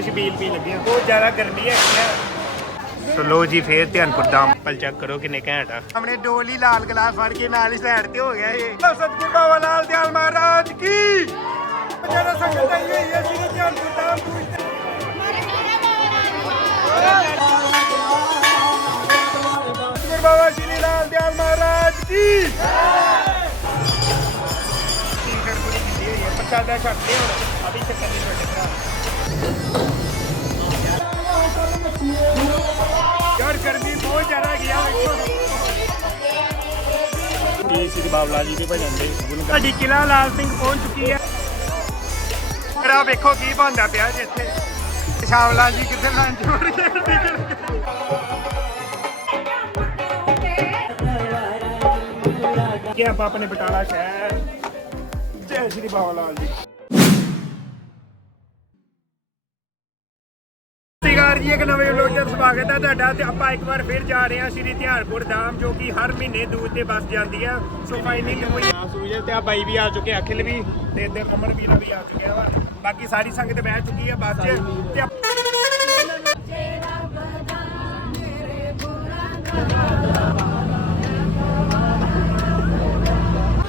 ਬਹੁਤ ਸ਼ਬੀਲ ਵੀ ਲੱਗੀਆਂ ਬਹੁਤ ਜ਼ਿਆਦਾ ਗਰਮੀ ਹੈ ਸੋ ਲੋ ਜੀ ਫੇਰ ਧਿਆਨਪੁਰ ਦਾਮ ਪਲ ਚੈੱਕ ਕਰੋ ਕਿੰਨੇ ਘੈਂਟ ਆ। ਸਾਹਮਣੇ ਡੋਲੀ ਲਾਲ ਗਲਾਸ ਫੜ ਕੇ ਨਾਲ ਹੀ ਸਾਈਡ ਤੇ ਹੋ ਗਿਆ ਇਹ। ਸਤਿਗੁਰ ਬਾਬਾ ਲਾਲ ਦਿਆਲ ਮਹਾਰਾਜ ਕੀ। ਜਿਹੜਾ ਸੰਗਤ ਆਈ ਹੋਈ ਹੈ ਜੀ ਧਿਆਨਪੁਰ ਦਾਮ ਪੂਜਦੇ ਸਤਿਗੁਰ ਬਾਬਾ ਸ਼੍ਰੀ ਲਾਲ ਦਿਆਲ ਮਹਾਰਾਜ ਕੀ। ਕੀ ਗੜਬੜੀ ਕੀਤੀ ਹੋਈ ਹੈ? ਪ੍ਰਸ਼ਾਦਾ ਛਕਦੇ ਹੁਣ ਅਭੀ ਚੱਕਰ ਨਹੀਂ ਤੁਹਾਡੇ ਭਰਾ ਯਾਰ ਗਰਮੀ ਬਹੁਤ ਜ਼ਿਆਦਾ ਗਿਆ ਇਹ ਸ੍ਰੀ ਬਾਬਲਾ ਜੀ ਦੇ ਭਜਨ ਦੇ ਗੁਰੂ ਸਾਡੀ ਕਿਲਾ ਲਾਲ ਸਿੰਘ ਪਹੁੰਚ ਚੁੱਕੀ ਹੈ। ਮੇਰਾ ਵੇਖੋ ਕੀ ਬਣਦਾ ਪਿਆ ਜੀ ਇੱਥੇ। ਸ਼ਾਵਲਾ ਜੀ ਕਿੱਥੇ ਲੰਚ ਹੋ ਰਹੀ ਹੈ ਕਿ ਆਪਾਂ ਆਪਣੇ ਬਟਾਲਾ ਸ਼ਹਿਰ। ਜੈ ਸ਼੍ਰੀ ਬਾਬਾ ਲਾਲ ਜੀ। ਸਤਿਕਾਰ ਜੀ, ਇੱਕ ਨਵੇਂ ਵਲੋਗ ਦਾ ਸਵਾਗਤ ਹੈ ਤੁਹਾਡਾ ਤੇ ਆਪਾਂ ਇੱਕ ਵਾਰ ਫਿਰ ਜਾ ਰਹੇ ਹਾਂ ਸ਼੍ਰੀ ਧਿਆਨਪੁਰ ਧਾਮ, ਜੋ ਕਿ ਹਰ ਮਹੀਨੇ ਦੂਰ ਤੇ ਬੱਸ ਜਾਂਦੀ ਆ। ਸੋ ਫਾਈਨਲੀ ਕੋਈ ਸੂਜੇ ਤੇ ਆ ਬਾਈ ਵੀ ਆ ਚੁੱਕੇ ਅਖਿਲ ਵੀ ਤੇ ਇੱਧਰ ਅਮਨ ਵੀਰਾ ਵੀ ਆ ਚੁੱਕਿਆ ਵਾ ਬਾਕੀ ਸਾਰੀ ਸੰਗਤ ਬਹਿ ਚੁੱਕੀ ਆ ਬੱਸ 'ਚ ਤੇ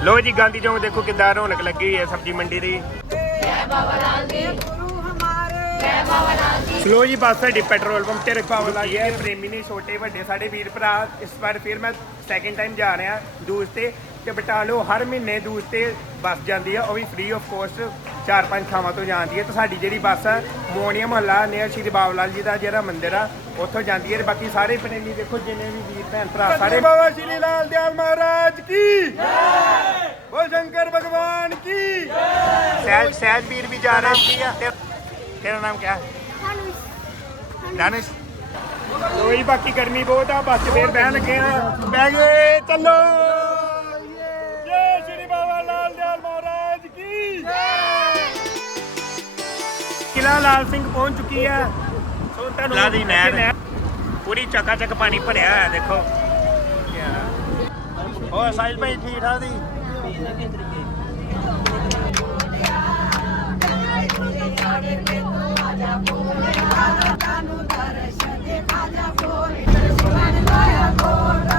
ਲੋ ਜੀ, ਗਾਂਧੀ ਚੌਂਕ ਦੇਖੋ ਕਿੱਦਾਂ ਰੌਣਕ ਲੱਗੀ ਹੋਈ ਹੈ ਸਬਜ਼ੀ ਮੰਡੀ ਦੀ। ਸਲੋ ਜੀ ਬੱਸ ਸਾਡੀ ਪੈਟਰੋਲ ਪੰਪ ਤੇ ਰਖਵਾਉਣ ਲੱਗੀ ਹੈ। ਪ੍ਰੇਮੀ ਨੇ ਛੋਟੇ ਵੱਡੇ ਸਾਡੇ ਵੀਰ ਭਰਾ ਇਸ ਵਾਰ ਫਿਰ ਮੈਂ ਸੈਕਿੰਡ ਟਾਈਮ ਜਾ ਰਿਹਾ ਦੂਰ ਤੇ। ਤੇ ਬਟਾਲੋ ਹਰ ਮਹੀਨੇ ਦੂਰ ਤੇ ਬੱਸ ਜਾਂਦੀ ਹੈ ਉਹ ਵੀ ਫ੍ਰੀ ਆਫ ਕੋਸਟ ਚਾਰ ਪੰਜ ਥਾਵਾਂ ਤੋਂ ਜਾਂਦੀ ਹੈ ਤੇ ਸਾਡੀ ਜਿਹੜੀ ਬੱਸ ਹੈ ਮੋਹਣੀਆ ਮਹੱਲਾ ਨੇੜ ਸ਼੍ਰੀ ਬਾਬਾ ਲਾਲ ਜੀ ਦਾ ਜਿਹੜਾ ਮੰਦਿਰ ਆ ਉੱਥੋਂ ਜਾਂਦੀ ਹੈ ਤੇ ਬਾਕੀ ਸਾਰੇ ਪ੍ਰੇਮੀ ਦੇਖੋ ਜਿੰਨੇ ਵੀ ਵੀਰ ਭੈਣ ਭਰਾ ਸਾਰੇ ਬਾਬਾ ਸ਼੍ਰੀ ਲਾਲ ਦਿਆਲ ਮਹਾਰਾਜ ਕੀ? ਬੋਲ ਸ਼ੰਕਰ ਭਗਵਾਨ ਕੀ? ਸਹਿਜ ਸਹਿਜ ਵੀਰ ਵੀ ਜਾ ਰਹੇ ਕੀ ਆ ਤੇਰਾ ਨਾਮ ਕੀ ਹੈ? ਦਾਨਿਸ਼ ਕੋਈ ਬਾਕੀ ਗਰਮੀ ਬਹੁਤ ਆ ਬੱਸ ਫੇਰ ਬਹਿਣ ਲੱਗੇ ਆ। ਬਹਿ ਗਏ ਚੱਲੋ। ਜੈ ਸ਼੍ਰੀ ਬਾਬਾ ਲਾਲ ਦਿਆਲ ਮਹਾਰਾਜ ਕੀ ਕਿਲਾ ਲਾਲ ਸਿੰਘ ਪਹੁੰਚ ਚੁੱਕੀ ਹੈ ਸੋ ਤੁਹਾਨੂੰ ਕਿਲ੍ਹਾ ਦੀ ਨਹਿਰ। ਪੂਰੀ ਚੱਕਾ ਚੱਕ ਪਾਣੀ ਭਰਿਆ ਹੋਇਆ ਦੇਖੋ। ਹੋਰ ਸਾਹਿਲ ਭਾਈ ਠੀਕ ਠਾਕ ਦੀ?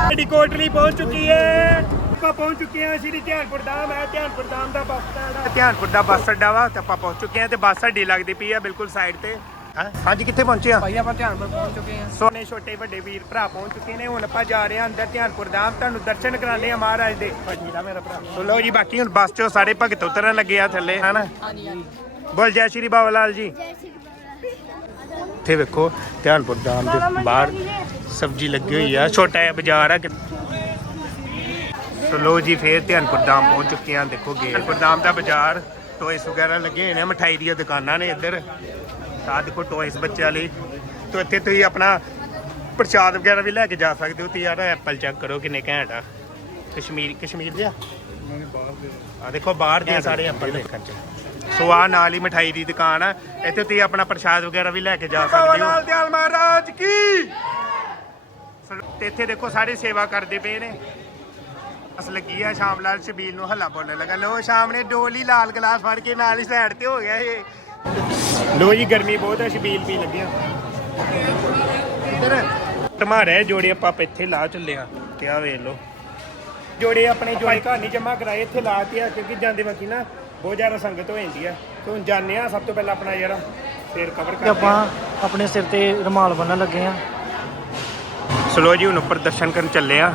ਸਾਡੀ ਕੋਟਲੀ ਪਹੁੰਚ ਚੁੱਕੀ ਹੈ। ਆਪਾਂ ਪਹੁੰਚ ਚੁੱਕੇ ਹਾਂ ਸ਼੍ਰੀ ਧਿਆਨਪੁਰ ਧਾਮ। ਹੈ ਧਿਆਨਪੁਰ ਧਾਮ ਦਾ ਬੱਸ ਸਟੈਂਡ ਹੈ ਧਿਆਨਪੁਰ ਦਾ ਬੱਸ ਅੱਡਾ ਵਾ ਤੇ ਆਪਾਂ ਪਹੁੰਚ ਚੁੱਕੇ ਹਾਂ ਤੇ ਬੱਸ ਸਾਡੀ ਲੱਗਦੀ ਪਈ ਆ ਬਿਲਕੁਲ ਸਾਈਡ ਤੇ। ਹੈਂ? ਹਾਂਜੀ ਕਿੱਥੇ ਪਹੁੰਚੇ ਆ? ਭਾਈ ਆਪਾਂ ਧਿਆਨਪੁਰ ਪਹੁੰਚ ਚੁੱਕੇ ਹਾਂ। ਸੋਨੇ ਛੋਟੇ ਵੱਡੇ ਵੀਰ ਭਰਾ ਪਹੁੰਚ ਚੁੱਕੇ ਨੇ। ਹੁਣ ਆਪਾਂ ਜਾ ਰਹੇ ਹਾਂ ਅੰਦਰ ਧਿਆਨਪੁਰ ਧਾਮ। ਤੁਹਾਨੂੰ ਦਰਸ਼ਨ ਕਰਾਣੇ ਆ ਮਹਾਰਾਜ ਦੇ। ਭਾਜੀਰਾ ਮੇਰਾ ਭਰਾ। ਸੋ ਲਓ ਜੀ ਬਾਕੀ ਹੁਣ ਬੱਸ ਚੋਂ ਸਾਰੇ ਭਗਤ ਉਤਰਨ ਲੱਗੇ ਆ ਥੱਲੇ ਹਨਾ? ਹਾਂਜੀ ਹਾਂਜੀ। ਬੋਲ ਜੈ ਸ਼੍ਰੀ ਬਾਬਾ ਲਾਲ ਜੀ। ਇੱਥੇ ਵੇਖੋ ਧਿਆਨਪੁਰ ਧਾਮ ਦੇ ਬਾਹਰ ਸਬਜ਼ੀ ਲੱਗੀ ਹੋਈ ਆ ਛੋਟਾ ਜਿਹਾ ਬਾਜ਼ਾਰ ਆ ਸੋ ਲੋ ਜੀ ਫੇਰ ਧਿਆਨਪੁਰ ਧਾਮ ਪਹੁੰਚ ਚੁੱਕੇ ਆ ਦੇਖੋ ਗੇਟ। ਧਿਆਨਪੁਰ ਧਾਮ ਦਾ ਬਾਜ਼ਾਰ ਟੋਇਸ ਵਗੈਰਾ ਲੱਗੇ ਹੋਏ ਨੇ ਮਠਾਈ ਦੀਆਂ ਦੁਕਾਨਾਂ ਨੇ ਇੱਧਰ। ਆ ਦੇਖੋ ਟੋਇਸ ਬੱਚਿਆਂ ਲਈ। ਤੋ ਇੱਥੇ ਤੁਸੀਂ ਆਪਣਾ ਪ੍ਰਸ਼ਾਦ ਵਗੈਰਾ ਵੀ ਲੈ ਕੇ ਜਾ ਸਕਦੇ ਹੋ ਤੇ ਯਾਰ ਐਪਲ ਚੈੱਕ ਕਰੋ ਕਿੰਨੇ ਘੈਂਟ ਆ। ਕਸ਼ਮੀਰ ਕਸ਼ਮੀਰ ਦੇ ਆ? ਆ। ਦੇਖੋ ਬਾਹਰ ਦੇ ਸਾਰੇ ਐਪਲ ਦੇਖਣ ਚ। ਸੋ ਆ ਨਾਲ ਹੀ ਮਠਾਈ ਦੀ ਦੁਕਾਨ ਆ। ਇੱਥੇ ਤੁਸੀਂ ਆਪਣਾ ਪ੍ਰਸ਼ਾਦ ਵਗੈਰਾ ਵੀ ਲੈ ਕੇ ਜਾ ਸਕਦੇ ਹੋ। ਲਾਲ ਦਿਆਲ ਮਹਾਰਾਜ ਕੀ? ਤੇ ਇੱਥੇ ਦੇਖੋ ਸਾਰੇ ਸੇਵਾ ਕਰਦੇ ਪਏ ਨੇ। ਅਸ ਲੱਗੀ ਆ ਸ਼ਾਮ ਲਾਲ ਸ਼ਬੀਲ ਨੂੰ ਹੱਲਾ ਬੋਲਣ ਲੱਗਾ। ਲੋ ਸ਼ਾਮ ਨੇ ਡੋਲੀ ਲਾਲ ਗਲਾਸ ਫੜ ਕੇ ਨਾਲ ਹੀ ਸਾਈਡ ਤੇ ਹੋ ਗਿਆ ਇਹ। ਲੋ ਜੀ ਗਰਮੀ ਬਹੁਤ ਹੈ ਸ਼ਬੀਲ ਪੀ ਲੱਗਿਆ ਇੱਧਰ ਟਮਾਰੇ ਜੋੜੇ ਆਪਾਂ ਇੱਥੇ ਲਾ ਚੱਲੇ ਆ। ਤੇ ਆ ਵੇਖ ਲੋ ਜੋੜੇ ਆਪਣੇ ਜੋੜੇ ਘਰ ਨਹੀਂ ਜਮਾ ਕਰਾਏ ਇੱਥੇ ਲਾਤੇ ਆ ਕਿਉਂਕਿ ਜਾਂਦੇ ਬਾਕੀ ਨਾ ਬਹੁਤ ਜ਼ਿਆਦਾ ਸੰਗਤ ਹੋ ਜਾਂਦੀ ਆ। ਤੇ ਹੁਣ ਜਾਂਦੇ ਆ ਸਭ ਤੋਂ ਪਹਿਲਾਂ ਆਪਣਾ ਜਿਹੜਾ ਫੇਰ ਕਵਰ ਤੇ ਕਰਦੇ ਆਪਾਂ ਆ। ਆਪਣੇ ਸਿਰ ਤੇ ਰੁਮਾਲ ਬੰਨਣ ਲੱਗੇ ਆ। ਸਲੋ ਜੀ ਹੁਣ ਉੱਪਰ ਦਰਸ਼ਨ ਕਰਨ ਚੱਲੇ ਆ।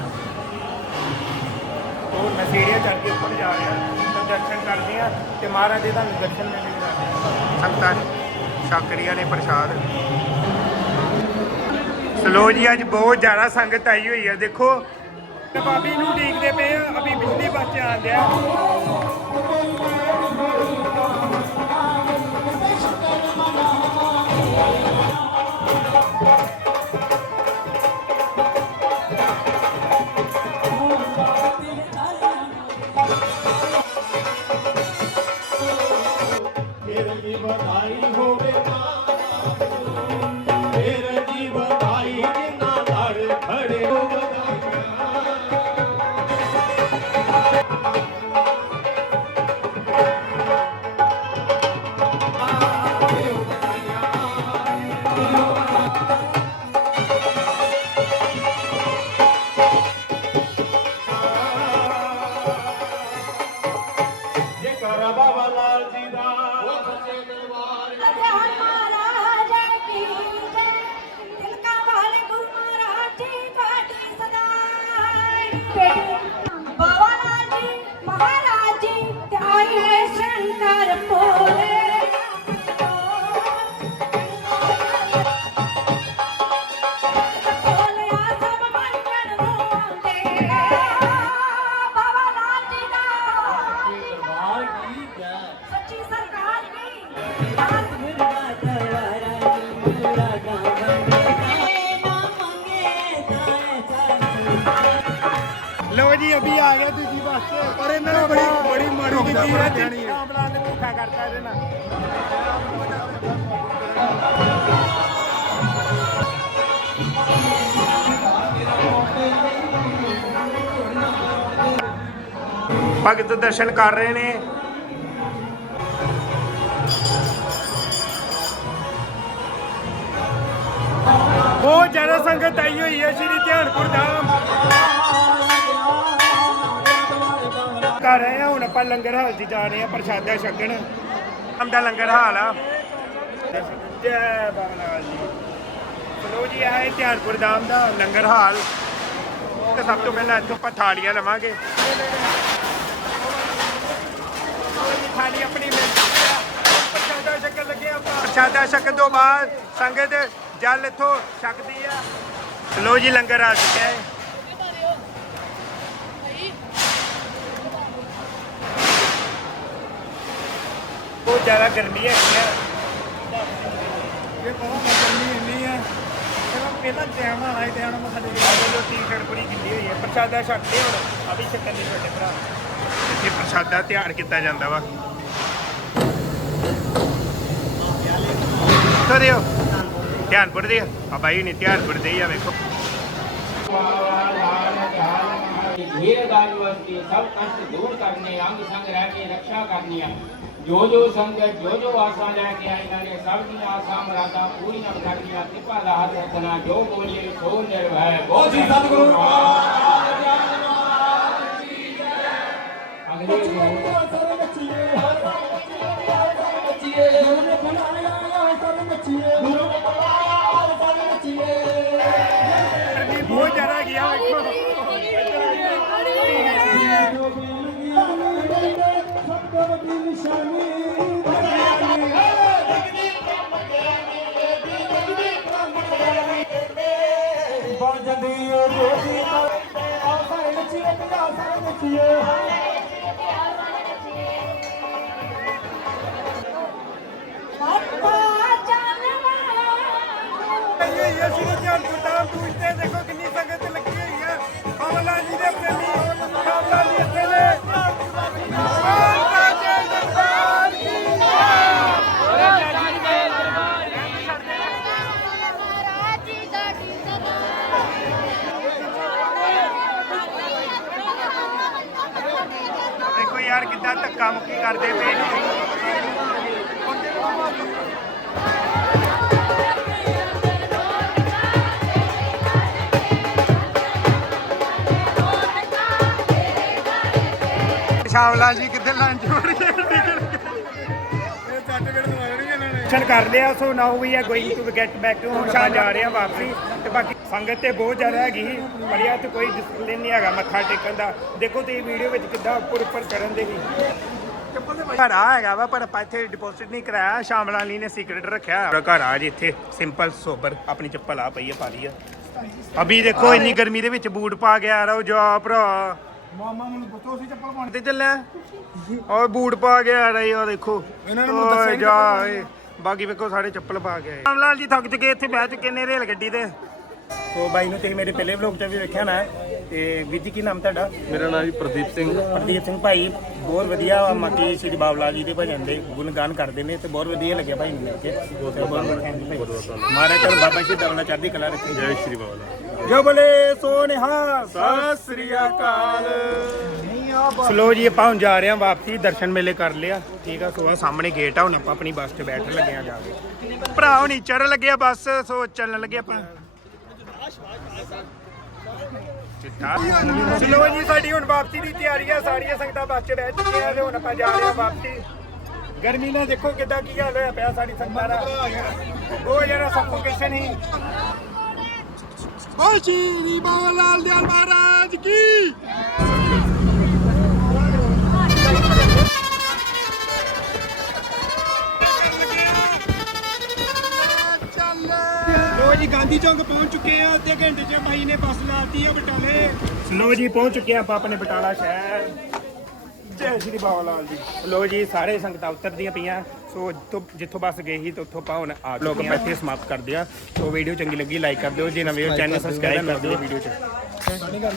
ਹੋਰ ਮੈਂ ਸੀੜੀਆਂ ਕੇ ਉੱਪਰ ਜਾ ਰਿਹਾ। ਤਾਂ ਦਰਸ਼ਨ ਕਰਦੇ ਆ ਤੇ ਮਹਾਰਾਜ ਦੇ ਤੁਹਾਨੂੰ ਦਰਸ਼ਨ ਮਿਲਣੇ ਕਰਾਂਗੇ ਸੰਗਤਾਂ ਸ਼ਾਕਰੀਆਂ ਨੇ ਪ੍ਰਸ਼ਾਦ। ਸਲੋ ਜੀ ਅੱਜ ਬਹੁਤ ਜ਼ਿਆਦਾ ਸੰਗਤ ਆਈ ਹੋਈ ਹੈ ਦੇਖੋ। ਤੇ ਬਾਬੀ ਨੂੰ ਡੀਕਦੇ ਪਏ ਆ ਅਭੀ ਬਿਜਲੀ ਬੱਚ todos nós. ਜੀ ਅਭੀ ਆ ਗਿਆ ਦੂਜੀ ਬੱਸ ਪਰ ਇਹਨਾਂ ਨੇ ਬੜੀ ਬੜੀ ਮਾੜੀ ਕੀਤੀ ਹੈ। ਆਮਲਾ ਨੇ ਧੋਖਾ ਕਰਤਾ ਇਹਦੇ ਨਾਲ। ਭਗਤ ਦਰਸ਼ਨ ਕਰ ਰਹੇ ਨੇ। ਬਹੁਤ ਜ਼ਿਆਦਾ ਸੰਗਤ ਆਈ ਹੋਈ ਹੈ ਸ਼੍ਰੀ ਧਿਆਨਪੁਰ ਧਾਮ। ਕਰ ਰਹੇ ਹਾਂ ਹੁਣ ਆਪਾਂ ਲੰਗਰ ਹਾਲ 'ਚ ਜਾ ਰਹੇ ਹਾਂ ਪ੍ਰਸ਼ਾਦਾ ਛਕਣ। ਹਮ ਦਾ ਲੰਗਰ ਹਾਲ ਆ। ਜੈ ਬਾਬਾ ਜੀ। ਚਲੋ ਜੀ ਹੈ ਧਿਆਨਪੁਰ ਧਾਮ ਦਾ ਲੰਗਰ ਹਾਲ। ਤੇ ਸਭ ਤੋਂ ਪਹਿਲਾਂ ਇੱਥੋਂ ਆਪਾਂ ਥਾਲੀਆਂ ਲਵਾਂਗੇ। ਥਾਲੀ ਆਪਣੀ ਮਿਲ ਆ। ਪ੍ਰਸ਼ਾਦਾ ਛਕਣ ਲੱਗੇ ਆਪਾਂ। ਪ੍ਰਸ਼ਾਦਾ ਛਕਣ ਤੋਂ ਬਾਅਦ ਸੰਗਤ ਜਲ ਇੱਥੋਂ ਛਕਦੀ ਆ। ਚਲੋ ਜੀ ਲੰਗਰ ਆ ਚੁੱਕਿਆ ਹੈ ਬਹੁਤ ਜ਼ਿਆਦਾ ਗਰਮੀ ਹੈ ਇਹ ਬਹੁਤ ਗਰਮੀ ਇੰਨੀ ਹੈ ਚਲੋ ਪਹਿਲਾਂ ਟਾਈਮ ਨਾਲ ਆਏ ਟਾਈਮ ਨਾਲ ਮੱਥਾ ਟੇਕ ਕੇ ਲੋ ਟੀ-ਸ਼ਰਟ ਪੂਰੀ ਗਿੱਲੀ ਹੋਈ ਹੈ। ਪ੍ਰਸ਼ਾਦਾ ਛਕਦੇ ਹੁਣ ਅਭੀ ਛਕਣ ਦੀ ਛੋਟੇ ਭਰਾ। ਇੱਥੇ ਪ੍ਰਸ਼ਾਦਾ ਤਿਆਰ ਕੀਤਾ ਜਾਂਦਾ ਵਾ। ਦੇ ਹੋ। ਧਿਆਨਪੁਰ ਦੇ ਆ। ਬਾਈ ਨਹੀਂ ਧਿਆਨਪੁਰ ਦੇ ਆ ਵੇਖੋ। ਦੀਰਘਾਈ ਵਾਸਤੇ ਸਭ ਕਸ਼ਟ ਦੂਰ ਕਰਨੇ ਅੰਗ ਸੰਗ ਰਹਿ ਕੇ ਰੱਖਿਆ ਕਰਨੀ ਆ। ਜੋ ਜੋ ਸੰਗਤ ਜੋ ਜੋ ਆਸਾਂ ਲੈ ਕੇ ਆਏ ਇਹਨਾਂ ਸਭ ਦੀਆਂ ਆਸਾਂ ਮਰਾਦਾਂ ਪੂਰੀਆਂ ਕਰਨੀਆਂ ਕਿਰਪਾ ਦਾ ਹੱਥ ਰੱਖਣਾ ਜੋ ਬੋਲੇ ਸੋ ਨਿਰਭੈ। ਬਹੁਤ ਸਤਿਗੁਰੂ ਮਹਾਰਾਜ। ਜੀ ਮਹਾਰਾਜ। ਅਗਲੇ ਗੁਰੂ ਲੱਗੀ ਹੋਈ ਹੈ ਸ਼੍ਰੀ ਧਿਆਨਪੁਰ ਧਾਮ ਦੂਜ ਤੇ ਦੇਖੋ ਕਿੰਨੀ ਸੰਗਤ ਲੱਗੀ ਹੋਈ ਹੈ। ਬਾਬਾ ਜੀ ਦੇ ਪ੍ਰੇਮੀ ਬਾਬਾ ਜੀ ਇੱਥੇ ਨੇ। ਸ਼ਾਵਲਾ ਜੀ ਕਿੱਥੇ ਲੰਚ ਦਰਸ਼ਨ ਕਰ ਲਿਆ so now we are going to get back to ਹੁਣ ਸ਼ਾਹ ਜਾ ਰਹੇ ਆ ਵਾਪਸੀ। ਤੇ ਬਾਕੀ ਸੰਗਤ ਤੇ ਬਹੁਤ ਜ਼ਿਆਦਾ ਹੈਗੀ ਸੀ ਪਰ ਯਾਰ ਤੇ ਕੋਈ ਡਿਸਪਲਿਨ ਨਹੀਂ ਹੈਗਾ ਮੱਥਾ ਟੇਕਣ ਦਾ। ਦੇਖੋ ਤੇ ਵੀਡੀਓ ਵਿੱਚ ਕਿੱਦਾਂ ਉੱਪਰ ਉੱਪਰ ਕਰਨ ਦੇ ਵੀ ਘਰ ਆ ਹੈਗਾ ਵਾ ਪਰ ਆਪਾਂ ਇੱਥੇ ਡਿਪੋਜ਼ਿਟ ਨਹੀਂ ਕਰਾਇਆ ਸ਼ਾਮਲਾਂ ਲਈ ਨੇ ਸੀਕ੍ਰੇਟ ਰੱਖਿਆ ਘਰ ਆ ਜੀ ਇੱਥੇ ਸਿੰਪਲ ਸੋਬਰ ਆਪਣੀ ਚੱਪਲ ਆ ਪਈ ਹੈ ਪਾ ਲਈ ਆ। ਅਭੀ ਦੇਖੋ ਇੰਨੀ ਗਰਮੀ ਦੇ ਵਿੱਚ ਬੂਟ ਪਾ ਕੇ ਆ ਰਹਾ ਜਾ ਭਰਾ। ਮਾਮਾ ਮੈਨੂੰ ਪੁੱਛੋ ਸੀ ਚੱਪਲ ਪਾਉਣ। ਤੇ ਚੱਲਿਆ? ਔਰ ਬੂਟ ਪਾ ਕੇ ਆ ਰਹੀ ਉਹ ਦੇਖੋ। ਇਹਨਾਂ ਨੇ ਮੈਨੂੰ ਦੱਸਿਆ ਓਏ ਨੀ ਜਾ ਏ। ਬਾਕੀ ਵੇਖੋ ਸਾਰੇ ਚੱਪਲ ਪਾ ਕੇ ਆਏ। ਰਾਮਲਾਲ ਜੀ ਥੱਕ ਚੁੱਕੇ ਇੱਥੇ ਬਹਿ ਚੁੱਕੇ ਨੇ ਰੇਲ ਗੱਡੀ ਤੇ। ਸੋ ਬਾਈ ਨੂੰ ਤੁਸੀਂ ਮੇਰੇ ਪਹਿਲੇ ਵਲੌਗ 'ਚ ਵੀ ਵੇਖਿਆ ਨਾ ਤੇ ਵੀਰ ਜੀ ਕੀ ਨਾਮ ਤੁਹਾਡਾ? ਮੇਰਾ ਨਾਮ ਜੀ ਪ੍ਰਦੀਪ ਸਿੰਘ। ਪ੍ਰਦੀਪ ਸਿੰਘ ਭਾਈ ਬਹੁਤ ਵਧੀਆ ਮੱਕੀ ਸ਼੍ਰੀ ਬਾਬਲਾ ਜੀ ਦੇ ਭਜਨ ਦੇ ਗੁਣਗਾਨ ਕਰਦੇ ਨੇ ਤੇ ਬਹੁਤ ਵਧੀਆ ਲੱਗਿਆ ਭਾਈ ਨੂੰ ਮਿਲ ਕੇ। ਮਾਰੇ ਚਲ ਬਾਬਾ ਜੀ ਦਵਲਾ ਚੜ੍ਹਦੀ ਕਲਾ ਰੱਖੇ। ਜੈ ਸ਼੍ਰੀ ਬਾਬਾ। ਜੋ ਬਲੇ ਸੋ ਨਿਹਾਲ ਸਤਿ ਸ੍ਰੀ ਅਕਾਲ। ਸਲੋ ਜੀ ਆਪਾਂ ਹੁਣ ਜਾ ਰਹੇ ਹਾਂ ਵਾਪਸੀ ਦਰਸ਼ਨ ਮੇਲੇ ਕਰ ਲਿਆ। ਠੀਕ ਆ ਸੋ ਆ ਸਾਹਮਣੇ ਗੇਟ ਆ ਹੁਣ ਆਪਾਂ ਆਪਣੀ ਬੱਸ ਤੇ ਬੈਠਣ ਲੱਗੇ ਆ ਜਾ ਕੇ। ਭਰਾ ਹੁਣੀ ਚੜ੍ਹਨ ਲੱਗੇ ਆ ਬੱਸ ਸੋ ਚੱਲਣ ਲੱਗੇ ਆਪਾਂ। ਚਿੱਟਾ ਜੀ, ਸਾਡੀ ਹੁਣ ਵਾਪਸੀ ਦੀ ਤਿਆਰੀ ਆ, ਸਾਰੀਆਂ ਸੰਗਤਾਂ ਬੱਸ 'ਚ ਬਹਿ ਚੁੱਕੀਆਂ ਤੇ ਹੁਣ ਆਪਾਂ ਜਾ ਰਹੇ ਹਾਂ ਵਾਪਸੀ। ਗਰਮੀ ਨਾਲ ਦੇਖੋ ਕਿੱਦਾਂ ਕੀ ਹਾਲ ਹੋਇਆ ਪਿਆ ਸਾਡੀ ਸੰਗਤਾਂ ਦਾ। ਉਹ ਜਿਹੜਾ ਸਫੋਕੇਸ਼ਨ ਹੀ। ਓ ਸ਼੍ਰੀ ਬਾਬਾ ਲਾਲ ਦਿਆਲ ਮਹਾਰਾਜ ਕੀ? ਲੋ ਜੀ, ਗਾਂਧੀ ਚੌਂਕ ਪਹੁੰਚ ਚੁੱਕੇ ਆ, ਅੱਧੇ ਘੰਟੇ ਚ ਬਾਈ ਨੇ ਬੱਸ ਲਾਤੀ ਆ ਬਟਾਲੇ। ਲੋ ਜੀ, ਪਹੁੰਚ ਚੁੱਕੇ ਆ ਆਪਾਂ ਆਪਣੇ ਬਟਾਲਾ ਸ਼ਹਿਰ। ਜੈ ਸ਼੍ਰੀ ਬਾਬਾ ਲਾਲ ਜੀ। ਲੋ ਜੀ, ਸਾਰੇ ਸੰਗਤਾਂ ਉਤਰਦੀਆਂ ਪਈਆਂ। ਸੋ ਜਿੱਥੋਂ ਜਿੱਥੋਂ ਬੱਸ ਗਈ ਸੀ, ਤੇ ਉੱਥੋਂ ਆਪਾਂ ਹੁਣ ਆ ਲੋਕ ਇੱਥੇ ਸਮਾਪਤ ਕਰਦੇ ਆ। ਸੋ ਵੀਡੀਓ ਚੰਗੀ ਲੱਗੀ, ਲਾਈਕ ਕਰ ਦਿਓ। ਜੇ ਨਵੇਂ ਚੈਨਲ ਸਬਸਕ੍ਰਾਈਬ ਕਰ ਦਿਓ ਵੀਡੀਓ ਚ।